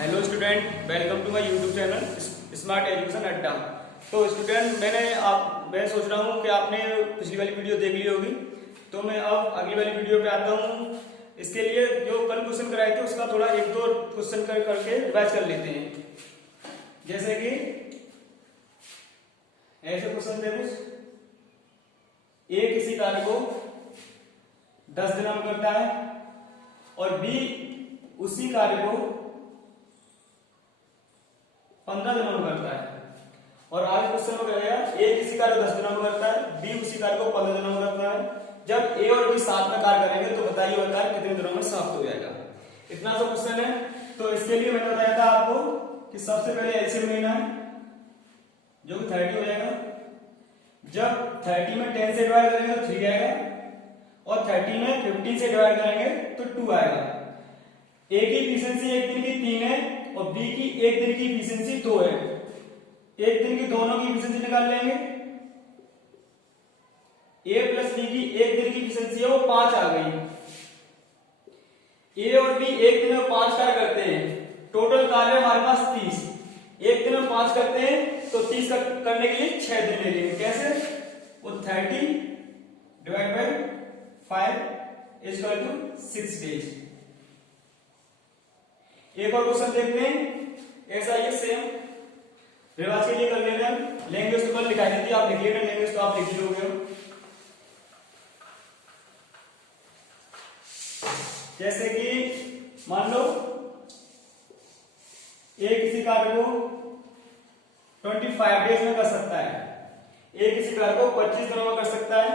Hello student, welcome to my YouTube channel smart education अड्डा। तो student, मैं सोच रहा हूँ कि आपने पिछली वाली वीडियो देख ली होगी, तो मैं अब अगली वाली वीडियो पे आता हूँ। इसके लिए जो कल क्वेश्चन कराए थे उसका थोड़ा एक दो क्वेश्चन करके रिवाइज कर लेते हैं। जैसे कि ऐसे क्वेश्चन थे कुछ, ए किसी कार्य को 10 दिनों में करता है और बी उसी कार्य को 15 दिनों में करता है। और आगे क्वेश्चन में कहेगा ए किसी कार्य को 10 दिनों में करता है, बी उसी कार्य को 15 दिनों में करता है। जब ए और बी साथ में कार्य करेंगे तो बताइए वह कार्य कितने दिनों में समाप्त हो जाएगा। इतना सा क्वेश्चन है। तो इसके लिए मैंने बताया था आपको कि सबसे पहले एलसीएम लेना है, जो कि 30 हो जाएगा। जब 30 में 10 से डिवाइड करेंगे तो 3 आएगा, और 30 में 15 से डिवाइड करेंगे तो 2 आएगा। ए की एफिशिएंसी एक दिन की 3 है और बी की एक दिन की एफिशिएंसी 2 है। एक दिन की दोनों की एफिशिएंसी निकाल लेंगे। ए प्लस बी की एक दिन की एफिशिएंसी है वो 5 आ गई। ए और बी एक दिन में 5 कार्य करते हैं, टोटल कार्य हमारे पास 30। एक दिन में 5 करते हैं तो 30 करने के लिए 6 दिन ले लेंगे। कैसे? वो 30 divide by 5 is equal to 6 days. एक और क्वेश्चन देखते हैं, ऐसा ही है सेम। रिवाज के लिए कर लेते हैं। लैंग्वेज तो कल लिखाई थी, आप लिख लेना, लैंग्वेज तो आप लिख ही लोगे। जैसे कि मान लो ए किसी कार्य को 25 डेज में कर सकता है, ए किसी कार्य को 25 दिनों में कर सकता है,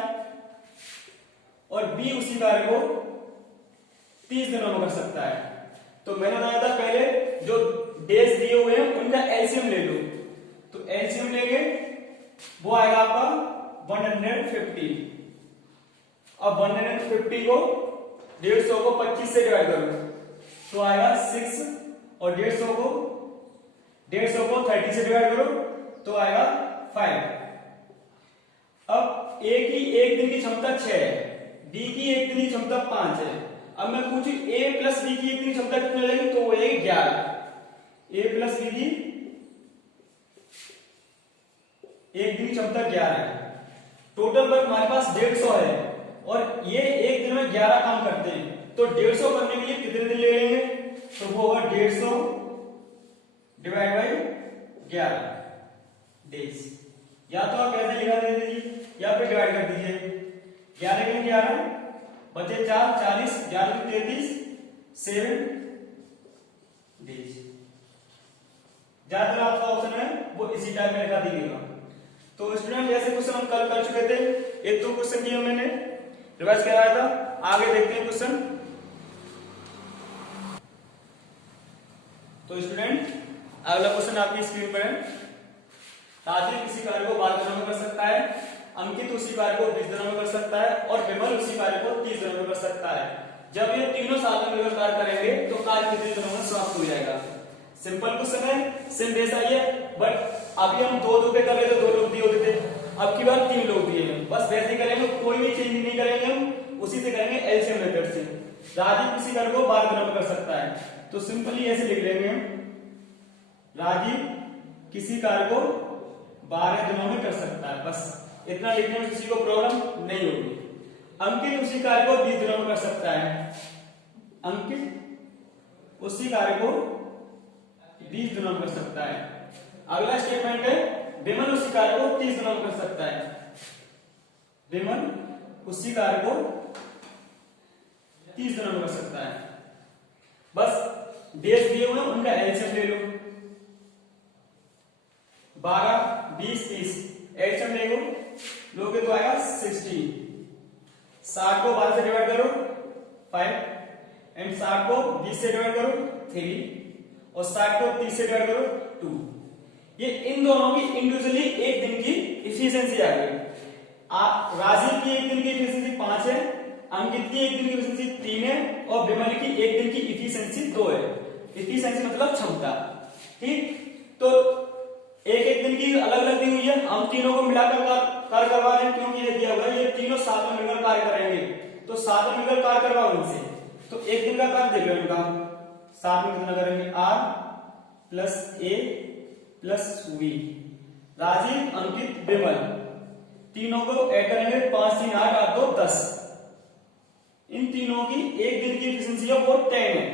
और बी उसी कार्य को 30 दिनों में कर सकता है। तो मैंने बताया था पहले जो डेज दिए हुए हैं उनका एलसीएम ले लो। तो एलसीएम लेंगे, वो आएगा आपका 150। अब 150 को 150 को 25 से डिवाइड करो तो आएगा 6, और 150 को 30 से डिवाइड करो तो आएगा 5। अब ए की एक दिन की क्षमता 6 है, बी की एक दिन की क्षमता 5 है। अब मैं पूछू ए प्लस बी की एक दिन की क्षमता कितनी हो जाएगी, तो वो है 11। ए प्लस बी की एक दिन की क्षमता 11 है। टोटल वर्क हमारे पास 150 है और ये एक दिन में 11 काम करते हैं, तो 150 करने के लिए कितने दिन ले लेंगे, तो वो होगा 150 डिवाइड बाई 11 डेज। या तो आप ऐसे लिखा दे दीजिए या फिर डिवाइड कर दीजिए। 11 के 11 बचे 4, 40, 11 के 33, 7 डेज। ज्यादातर आपका ऑप्शन है वो इसी टाइप में लिखा दीजिएगा। तो स्टूडेंट, जैसे क्वेश्चन हम कल कर चुके थे, एक दो क्वेश्चन किए मैंने रिवाइज कराया था। आगे देखते हैं क्वेश्चन। तो स्टूडेंट, अगला क्वेश्चन आपकी स्क्रीन पर है। राजीव किसी कार्य को 12 दिनों में कर सकता है, अंकित उसी कार्य को 20 दिनों में कर सकता है, और विमल उसी कार्य को 30 दिनों में कर सकता है। जब ये तीनों साथ में मिलकर कार्य करेंगे तो कार्य कितने दिनों में समाप्त हो जाएगा। सिंपल क्वेश्चन है, सेम जैसा ही है, बट अभी हम 2 लोग कर रहे थे, 2 लोग दिए होते थे, अब की बार 3 लोग दिए हैं। बस वैसे ही करेंगे, कोई भी चेंज नहीं करेंगे, हम उसी से करेंगे एलसीएम मेथड से। राजीव किसी कार्य को 12 दिनों में कर सकता है, तो सिंपली ऐसे लिख लेंगे हम, राजीव किसी कार्य को 12 दिनों में कर सकता है। बस इतना लिखने में किसी को प्रॉब्लम नहीं होगी। अंकित उसी कार्य को 20 दिनों में कर सकता है, अंकित उसी कार्य को 20 दिनों में कर सकता है। अगला स्टेटमेंट है, विमल उसी कार्य को 30 दिनों में कर सकता है, विमल उसी कार्य को 30 दिनों में कर सकता है। बस डेज दिए हुए उनका एलसीएम ले लो, 12, 20, 30 एलसीएम ले लो, लोगे तो आएगा 60। 60 को 12 से डिवाइड करो 5, एंड 60 को 20 से डिवाइड करो 3, और 60 को 30 से डिवाइड करो 2। ये इन दोनों की इंडिविजुअली एक दिन की एफिशिएंसी आ गई। राजीव की एक दिन की एफिशिएंसी 5 है, अंकित की एक दिन की एफिशिएंसी 3 है, और विमल की एक दिन की एफिशिएंसी 2 है। एफिशिएंसी मतलब क्षमता। ठीक, तो एक एक दिन की अलग अलग दी हुई है, हम तीनों को मिलाकर कार्य करवा रहे हैं, क्योंकि ये दिया हुआ है ये तीनों साथ में मिलकर कार्य करेंगे, तो साथ में मिलकर कार्य करवाओ इनसे। तो एक दिन का कार्य देख लो इनका, साथ में कितना करेंगे, R plus A plus V. Rajeev, Ankit, Vimal, तीनों को ऐड करेंगे, 5 3 8 8 2 10। इन तीनों की एक दिन की एफिशिएंसी है वो 10 है,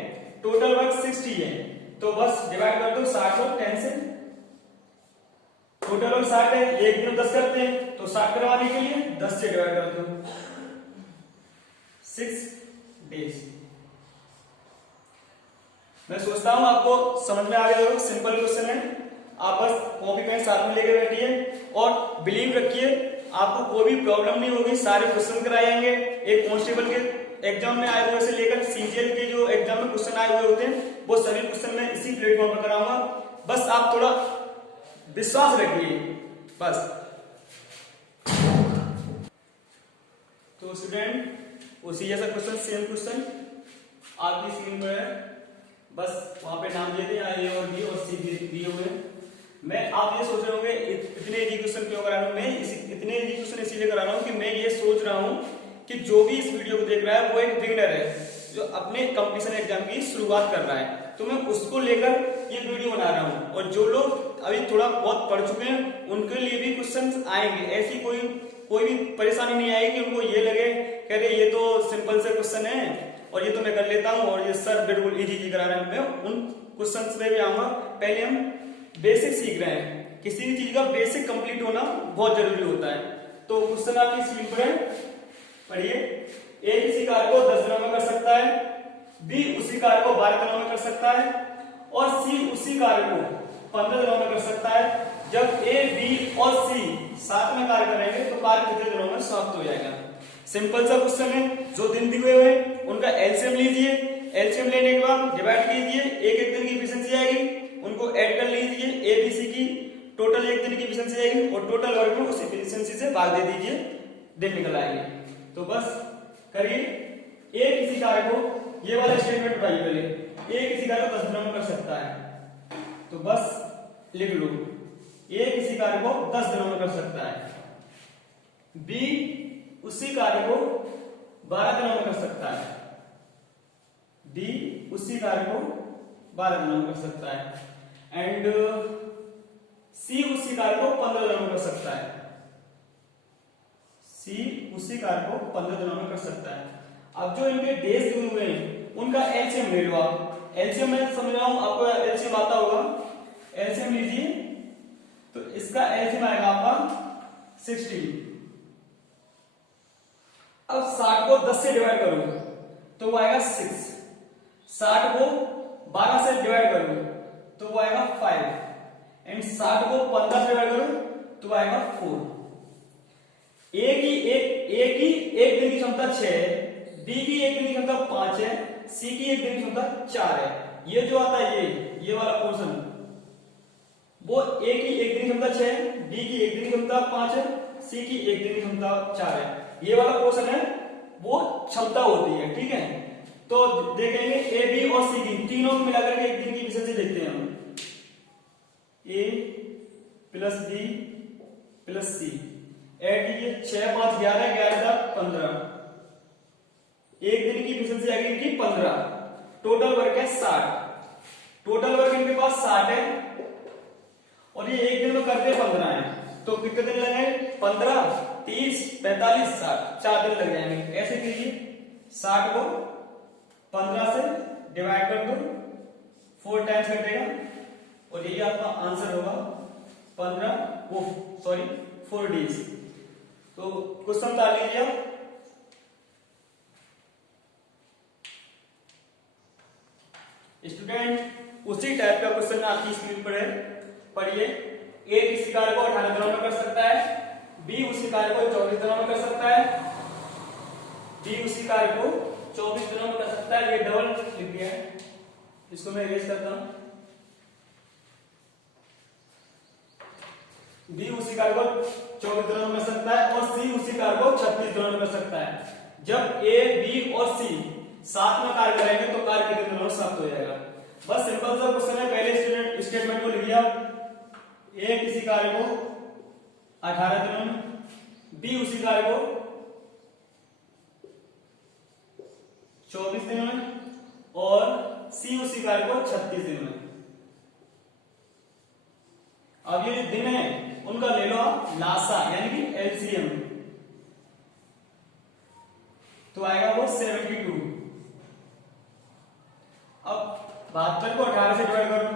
टोटल वर्क 60 है। तो बस डिवाइड कर दो 60 और 10 से। टोटल वर्क 60 है, एक दिन 10 करते हैं, तो 60 करवाने के लिए 10 से डिवाइड कर दो, 6 डेज। मैं सोचता हूं आपको समझ में आ गया होगा, सिंपल क्वेश्चन है। आप बस कॉपी पेन साथ में लेके बैठिए और बिलीव रखिए आपको कोई भी प्रॉब्लम नहीं होगी, सारे क्वेश्चन कराए जाएंगे। एक कांस्टेबल के एग्जाम में आए हुए से लेकर सीजीएल के जो एग्जाम में क्वेश्चन आए हुए होते हैं वो सभी क्वेश्चन मैं इसी प्लेटफॉर्म पर कराऊंगा। बस आप थोड़ा विश्वास रखिए बस। तो स्टूडेंट उसी जैसा क्वेश्चन, सेम क्वेश्चन आपकी स्क्रीन पर है, बस वहां पे नाम दे दिया ए और बी और सी दिए हुए हैं। मैं आप ये सोच रहे होंगे इतने इजी क्वेश्चन क्यों करा रहा हूं मैं, इतने इजी क्वेश्चन इसीलिए करा रहा हूं कि मैं ये सोच रहा हूं कि जो भी इस वीडियो को देख रहा है वो एक बिगिनर है जो अपने कंपटीशन एग्जाम की शुरुआत कर रहा है, तो मैं उसको लेकर ये वीडियो बना रहा हूं। और जो लोग अभी थोड़ा बहुत पढ़ चुके हैं उनके लिए भी क्वेश्चन आएंगे, ऐसी कोई भी परेशानी नहीं आएगी कि उनको ये लगे कह रहे ये तो सिंपल से क्वेश्चन है और ये तो मैं कर लेता हूं और ये सर बिल्कुल इजी करा रहे हैं। मैं उन क्वेश्चन पे भी आऊंगा। पहले हम बेसिक सीख रहे हैं, किसी भी चीज का बेसिक कंप्लीट होना बहुत जरूरी होता है। तो क्वेश्चन आपकी स्क्रीन पर है, पढ़िए। ए किसी कार्य को 10 दिनों में कर सकता है, बी उसी कार्य को 12 दिनों में कर सकता है और सी उसी कार्य को 15 दिनों में कर सकता है। जब ए, बी और सी साथ में कार्य करेंगे तो कार्य कितने दिनों में समाप्त हो जाएगा। सिंपल सा क्वेश्चन है। जो दिन दिए हुए हैं उनका एलसीएम लीजिए, एलसीएम लेने के बाद डिवाइड कीजिए, एक एक दिन की एफिशिएंसी आएगी, उनको ऐड कर लीजिए, ए बी सी की टोटल एक दिन की एफिशिएंसी आएगी और टोटल वर्क में उस एफिशिएंसी से भाग दे दीजिए, दिन निकल आएगी। तो बस करिए। ए किसी कार्य को, ये वाला स्टेटमेंट बताइए पहले, ए किसी कार्य को 10 दिनों में कर सकता है, तो बस लिख लो ए किसी कार्य को 10 दिनों में कर सकता है, बी उसी कार्य को 12 दिनों में कर सकता है, डी उसी कार्य को 12 दिनों में कर सकता है एंड सी उसी कार्य को 15 दिनों में कर सकता है। सी उसी कार्य को 15 दिनों में कर सकता है। अब जो इनके डेज दिए हुए हैं उनका एलसीएम ले लो आप। एलसीएम मैं समझ रहा हूं आपको एलसीएम आता होगा, एलसीएम लीजिए। तो इसका एलसीएम आएगा आपका 60। अब 60 को 10 से डिवाइड करोगे तो वो आएगा 6, 60 को 12 से डिवाइड करोगे तो वो आएगा 5 एंड 60 को 15 से डिवाइड करोगे तो वो आएगा 4। ए की एक दिन की क्षमता 6 है, बी की एक दिन की क्षमता 5 है, सी की एक दिन की क्षमता 4 है। ये जो आता है ये वाला पोर्शन वो ए की एक दिन की क्षमता 6 है, बी की एक दिन की क्षमता 5 है, सी की एक दिन की क्षमता 4 है। ये वाला पोर्शन है वो क्षमता होती है, ठीक है। तो देखेंगे ए बी और सी की तीनों को मिलाकर के एक दिन की एफिशिएंसी देखते हैं हम। ए प्लस बी प्लस सी ऐड कीजिए, 6 5 11 11 15, एक दिन की एफिशिएंसी आएगी इनकी 15। टोटल वर्क है 60, टोटल वर्क इनके पास 60 है और ये एक दिन में करते 15 है, तो कितने दिन लगेंगे? 15 30 45 60, 4 दिन लग जाएंगे। ऐसे कीजिए, 60 को 15 से डिवाइड कर दो, 4 टाइम्स कटेगा और यही आपका आंसर होगा 4 डेज। तो क्वेश्चन बता लीजिए आप। स्टूडेंट उसी टाइप का क्वेश्चन आपकी स्क्रीन पर है, पढ़िए। ए किसी कार्य को 18 दिनों में कर सकता है, बी उसी कार्य को 24 दिनों में कर सकता है, डी उसी कार्य को 24 दिनों में कर सकता है। ये डबल लिख दिया है, इसको मैं इरेज करता हूं। बी उसी कार्य को 24 दिनों में कर सकता है और सी उसी कार्य को 36 दिनों में कर सकता है। जब ए बी और सी साथ में कार्य करेंगे तो कार्य कितने दिनों में समाप्त हो जाएगा। बस सिंपल सा क्वेश्चन है। पहले स्टेटमेंट को लिखिए आप। ए किसी कार्य को 18 दिनों में, बी उसी कार्य को 24 दिनों में और सी उसी कार्य को 36 दिनों में। अब ये जो दिन है उनका ले लो आप लासा यानी कि एलसीएम, तो आएगा वो 72। अब 72 को 18 से डिवाइड करो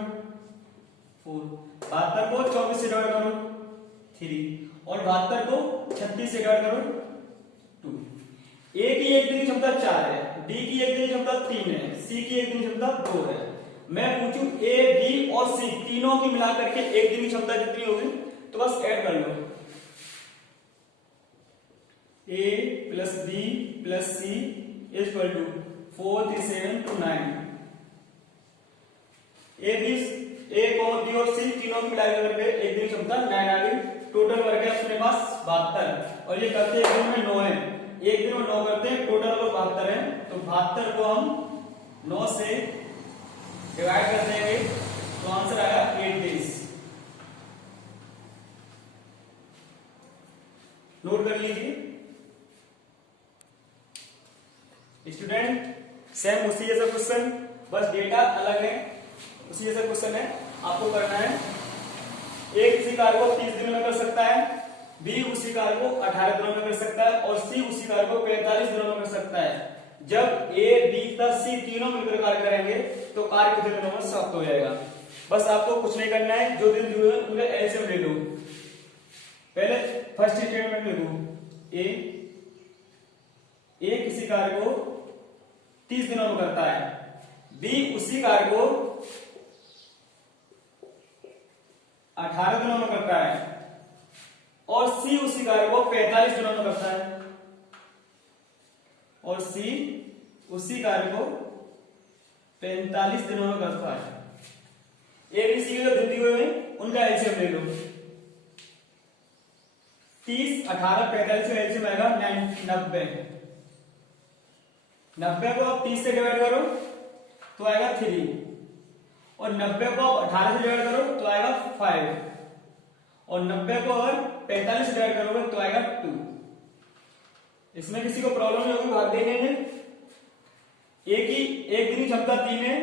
4, 72 को 24 से डिवाइड करो 3 और 72 को 36 से डिवाइड करो 2। ए की एक दिन की क्षमता 4 है, बी की एक दिन की क्षमता 3 है, सी की एक दिन की क्षमता 2 है। मैं पूछूं ए बी और सी तीनों की मिलाकर के एक दिन की क्षमता कितनी होगी, तो बस ऐड कर लो A plus B plus C is equal to 4 3 7 2 9। A को बी और सी तीनों की मिलाकर के एक दिन की क्षमता 9 आ गई। टोटल वर्ग है अपने पास 72 और ये करते एक दिन में 9 है, एक दिन में 9 करते हैं, टोटल तो 72 है। तो 72 को हम 9 से डिवाइड कर देंगे तो आंसर आएगा 8 डेज। नोट कर लीजिए स्टूडेंट, सेम उसी जैसा क्वेश्चन, बस डेटा अलग है, उसी जैसा क्वेश्चन है। आपको करना है ए किसी कार्य को 30 दिनों में कर सकता है, बी उसी कार्य को 18 दिनों में कर सकता है और सी उसी कार्य को 45 दिनों में कर सकता है। जब ए बी तथा सी तीनों मिलकर कार्य करेंगे तो कार्य कितने दिनों में समाप्त हो जाएगा। बस आपको कुछ नहीं करना है, जो दिन दिए उनका एलसीएम ले लो। पहले फर्स्ट स्टेटमेंट लिखो ए किसी कार्य को 30 दिनों में करता है, बी उसी कार्य को 18 दिनों में करता है और सी उसी कार्य को 45 दिनों में करता है, और सी उसी कार्य को 45 दिनों में करता है। ए बी सी के जो दिन दिए हुए हैं उनका एलसीएम ले लो। 30 18 45 का एलसीएम आएगा 90। 90 को आप 30 से डिवाइड करो तो आएगा 3 और 90 को आप 18 से डिवाइड करो तो आएगा 5 और 90 को अगर 45 से डिवाइड करोगे तो आएगा 2। इसमें किसी को प्रॉब्लम नहीं होगी भाग देने में। ए की एक दिन की क्षमता 3 है,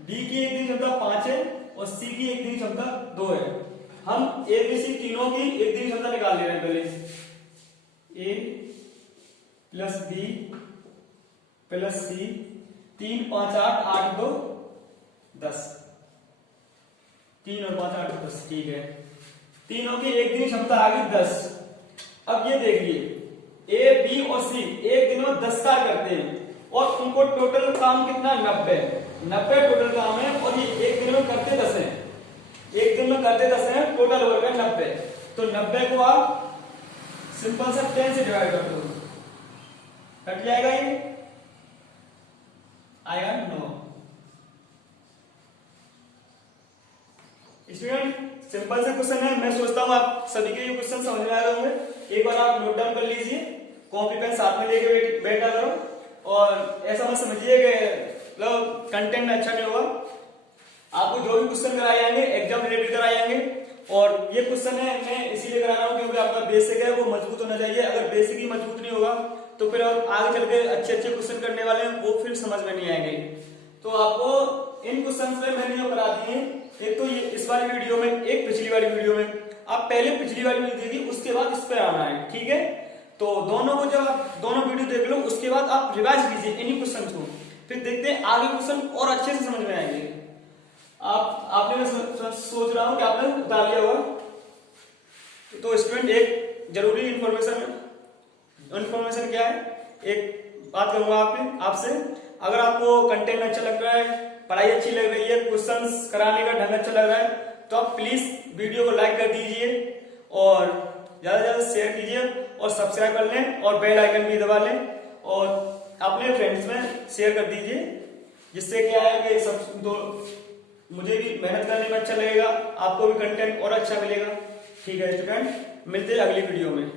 बी की एक दिन की क्षमता 5 है और सी की एक दिन की क्षमता 2 है। हम ए बी सी तीनों की एक दिन की क्षमता निकाल ले रहे हैं। पहले ए प्लस बी प्लस सी 3 5 8 8 2 10, 3 और 5 8 10, ठीक है। तीनों की एक दिन की क्षमता आ गई 10। अब ये देखिए ए बी और सी एक दिन में 10 कार्य करते हैं और उनको टोटल काम कितना 90 टोटल काम है और ये एक दिन में करते 10 हैं, एक दिन में करते 10 हैं, टोटल वर्ग है 90। तो 90 को आप सिंपल सा 10 से डिवाइड कर दो, कट जाएगा, ये आएगा 9। स्टूडेंट सिंपल से क्वेश्चन है, मैं सोचता हूं आप सभी के ये क्वेश्चन समझ में आ रहे होंगे। एक बार आप नोट डाउन कर लीजिए, कॉपी पेन साथ में लेके बैठा करो और ऐसा मत समझिए कि मतलब कंटेंट अच्छा नहीं होगा। आपको जो भी क्वेश्चन कराए जाएंगे एग्जाम रिलेटेड कराए जाएंगे और ये क्वेश्चन है मैं इसीलिए करा रहा हूँ क्योंकि आपका बेसिक है वो मजबूत होना चाहिए। अगर बेसिक ही मजबूत नहीं होगा तो फिर आप आगे चल के अच्छे क्वेश्चन करने वाले हैं वो फिर समझ में नहीं आएंगे। तो आपको इन क्वेश्चन में मैंने जो करा दिए, एक तो ये इस वाली वीडियो में, एक पिछली वाली वीडियो में। आप पहले पिछली वाली वीडियो देखिए उसके बाद इस पे आना है, ठीक है। तो दोनों को जब आप दोनों वीडियो देख लो उसके बाद आप रिवाइज कीजिए इन्हीं क्वेश्चन को, फिर देखते हैं आगे क्वेश्चन और अच्छे से समझ में आएंगे। आपने मैं सोच रहा हूं कि आपने उतार लिया होगा। तो स्टूडेंट एक जरूरी इंफॉर्मेशन क्या है, एक बात करूंगा आपसे, अगर आपको कंटेंट अच्छा लग रहा है, पढ़ाई अच्छी लग रही है, क्वेश्चंस कराने का ढंग अच्छा लग रहा है तो आप प्लीज वीडियो को लाइक कर दीजिए और ज्यादा से ज्यादा शेयर कीजिए और सब्सक्राइब कर लें और बेल आइकन भी दबा लें और अपने फ्रेंड्स में शेयर कर दीजिए, जिससे क्या है कि मुझे भी मेहनत करने में अच्छा लगेगा, आपको भी कंटेंट और अच्छा मिलेगा। ठीक है स्टूडेंट, मिलते हैं अगली वीडियो में।